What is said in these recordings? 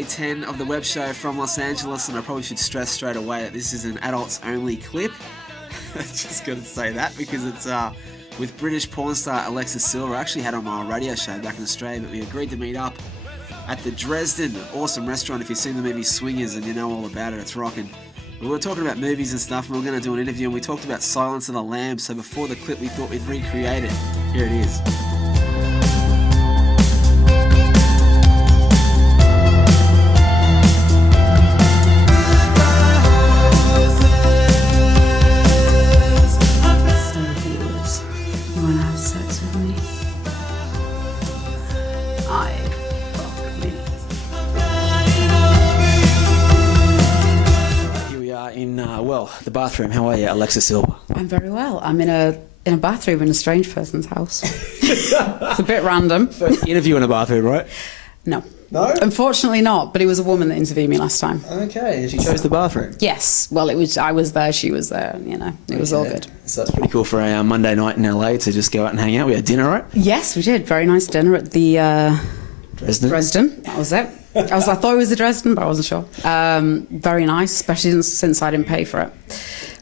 day 10 of the web show from Los Angeles, and I probably should stress straight away that this is an adults-only clip. Just got to say that because it's with British porn star Alexis Silver. I actually had her on my radio show back in Australia, but we agreed to meet up at the Dresden, awesome restaurant. If you've seen the movie Swingers and you know all about it, it's rocking. We were talking about movies and stuff, and we were going to do an interview, and we talked about Silence of the Lambs, so before the clip we thought we'd recreate it. Here it is. The bathroom. How are you, Alexis Silver? I'm very well. I'm in a bathroom in a strange person's house. It's a bit random. First interview in a bathroom, right? No. No? Unfortunately not, but it was a woman that interviewed me last time. Okay, she chose the bathroom? Yes. Well, I was there, she was there, you know. It was all good. So that's pretty cool for a Monday night in LA to just go out and hang out. We had dinner, right? Yes, we did. Very nice dinner at the Dresden. That was it. I thought it was the Dresden, but I wasn't sure. Very nice, especially since I didn't pay for it,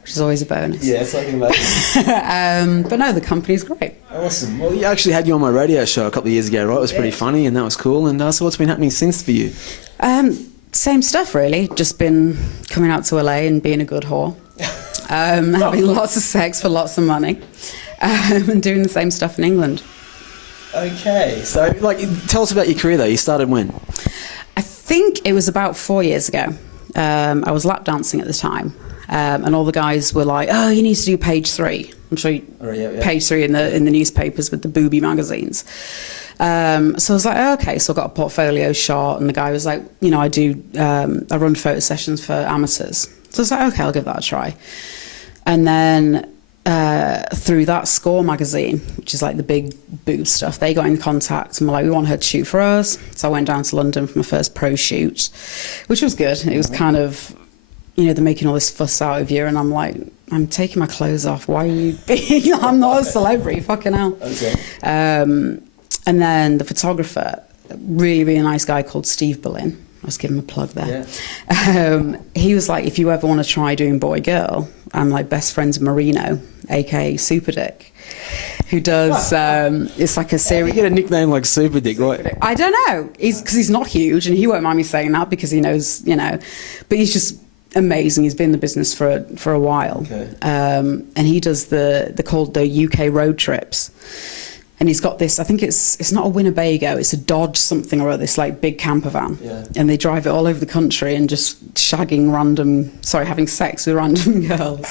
which is always a bonus. Yeah, it's like about but no, the company's great. Awesome. Well, you actually had you on my radio show a couple of years ago, right? It was pretty funny, and that was cool. And so what's been happening since for you? Same stuff, really. Just been coming out to LA and being a good whore. Having lots of sex for lots of money. And doing the same stuff in England. Okay. So, tell us about your career, though. You started when? I think it was about 4 years ago. I was lap dancing at the time, and all the guys were like, "Oh, you need to do page 3." I'm sure page 3 in the newspapers with the booby magazines. So I was like, oh, okay. So I got a portfolio shot, and the guy was like, you know, I run photo sessions for amateurs. So I was like, okay, I'll give that a try. And then through that Score magazine, which is like the big boob stuff, they got in contact and were like, we want her to shoot for us. So I went down to London for my first pro shoot, which was good. It was kind of, you know, they're making all this fuss out of you, and I'm like, I'm taking my clothes off. Why are you being, I'm not a celebrity, fucking hell. Okay. And then the photographer, really, really nice guy called Steve Berlin. Let's give him a plug there. Yeah. He was like, if you ever want to try doing boy-girl, I'm like best friends with Marino, aka Super Dick, who does, it's like a series. You get a nickname like Super Dick, right? I don't know. Because he's not huge, and he won't mind me saying that because he knows, you know. But he's just amazing. He's been in the business for a while. Okay. And he does they're called the UK road trips. And he's got this, I think it's not a Winnebago, it's a Dodge something or other, this like big camper van. Yeah. And they drive it all over the country and just having sex with random girls.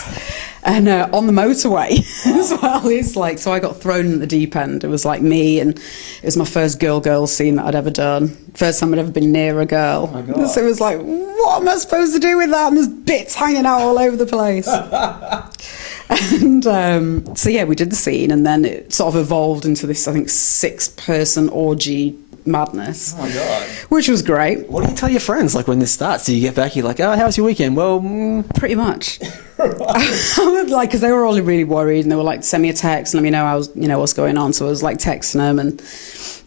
And on the motorway as well. It's like, so I got thrown in the deep end. It was like me, and it was my first girl scene that I'd ever done. First time I'd ever been near a girl. Oh my God. So it was like, what am I supposed to do with that? And there's bits hanging out all over the place. And so yeah, we did the scene, and then it sort of evolved into this, I think, 6-person orgy madness. Oh my God. Which was great. What do you tell your friends, like, when this starts? Do you get back, you're like, oh, how was your weekend? Well, pretty much. Like, because they were all really worried, and they were like, send me a text and let me know what's going on. So I was like texting them, and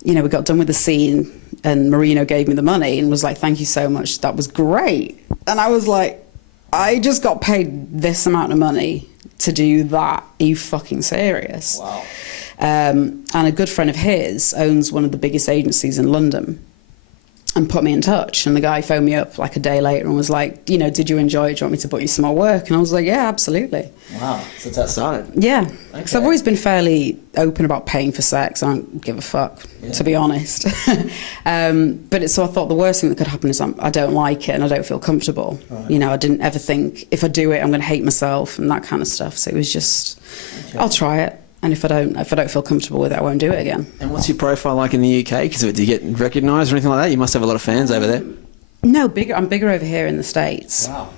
you know, we got done with the scene, and Marino gave me the money and was like, thank you so much, that was great. And I was like, I just got paid this amount of money to do that. Are you fucking serious? Wow. And a good friend of his owns one of the biggest agencies in London and put me in touch. And the guy phoned me up like a day later and was like, you know, did you enjoy it? Do you want me to put you some more work? And I was like, yeah, absolutely. Wow, since that started. Yeah, because I've always been fairly open about paying for sex. I don't give a fuck, to be honest. So I thought the worst thing that could happen is I don't like it and I don't feel comfortable. Right. You know, I didn't ever think, if I do it, I'm going to hate myself and that kind of stuff. So it was just, I'll try it. And if I don't feel comfortable with it, I won't do it again. And what's your profile like in the UK? Because do you get recognised or anything like that? You must have a lot of fans over there. No, I'm bigger over here in the States. Wow.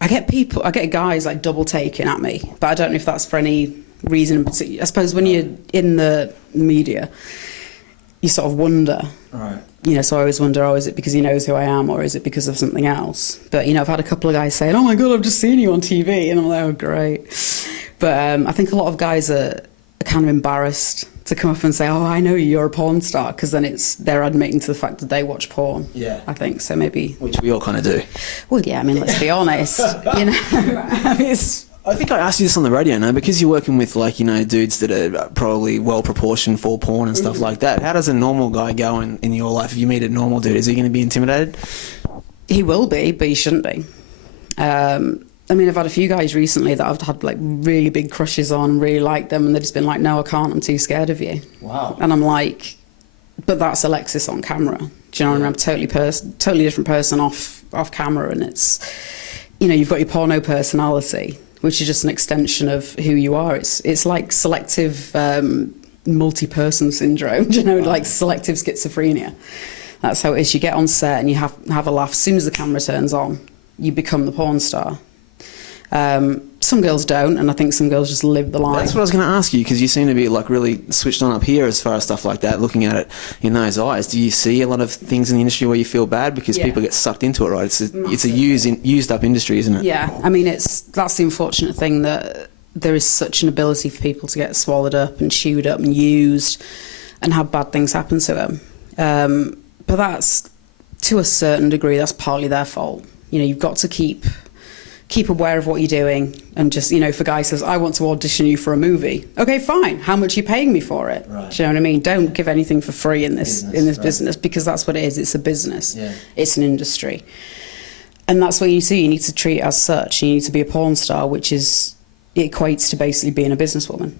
I get guys like double taking at me, but I don't know if that's for any reason. I suppose when you're in the media, you sort of wonder. Right. You know, so I always wonder, is it because he knows who I am, or is it because of something else? But, you know, I've had a couple of guys saying, oh my God, I've just seen you on TV. And I'm like, oh, great. But I think a lot of guys are are kind of embarrassed to come up and say, "Oh, I know you're a porn star," because then they're admitting to the fact that they watch porn. Yeah, I think so. Maybe which we all kind of do. Well, yeah. I mean, let's be honest. You know, I mean, I think I asked you this on the radio, no? Because you're working with, like, you know, dudes that are probably well proportioned for porn and stuff like that. How does a normal guy go in your life? If you meet a normal dude, is he going to be intimidated? He will be, but he shouldn't be. I mean, I've had a few guys recently that I've had like really big crushes on, really like them, and they've just been like, "No, I can't. I'm too scared of you." Wow. And I'm like, "But that's Alexis on camera. Do you know what I mean? I'm a totally different person off camera, and it's, you know, you've got your porno personality, which is just an extension of who you are. It's like selective multi-person syndrome. Do you know, like selective schizophrenia. That's how it is. You get on set and you have a laugh. As soon as the camera turns on, you become the porn star. Some girls don't, and I think some girls just live the life. That's what I was going to ask you, because you seem to be like really switched on up here as far as stuff like that, looking at it in those eyes. Do you see a lot of things in the industry where you feel bad because people get sucked into it, right? It's a used up industry, isn't it? Yeah, I mean, that's the unfortunate thing, that there is such an ability for people to get swallowed up and chewed up and used and have bad things happen to them. But that's, to a certain degree, that's partly their fault. You know, you've got to keep aware of what you're doing, and just, you know, if a guy says, "I want to audition you for a movie," okay, fine, how much are you paying me for it? Right. Do you know what I mean? Don't give anything for free in this business, because that's what it is. It's a business. Yeah. It's an industry. And that's what you see. You need to treat it as such. You need to be a porn star, which is, it equates to basically being a businesswoman.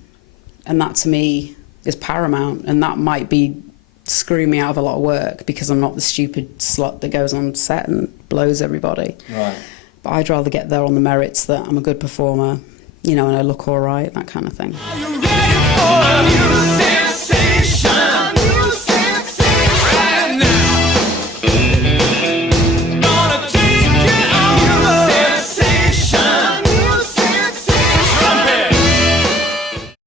And that, to me, is paramount. And that might be screwing me out of a lot of work, because I'm not the stupid slut that goes on set and blows everybody. Right. But I'd rather get there on the merits that I'm a good performer, you know, and I look all right, that kind of thing. Are you ready for a new thing?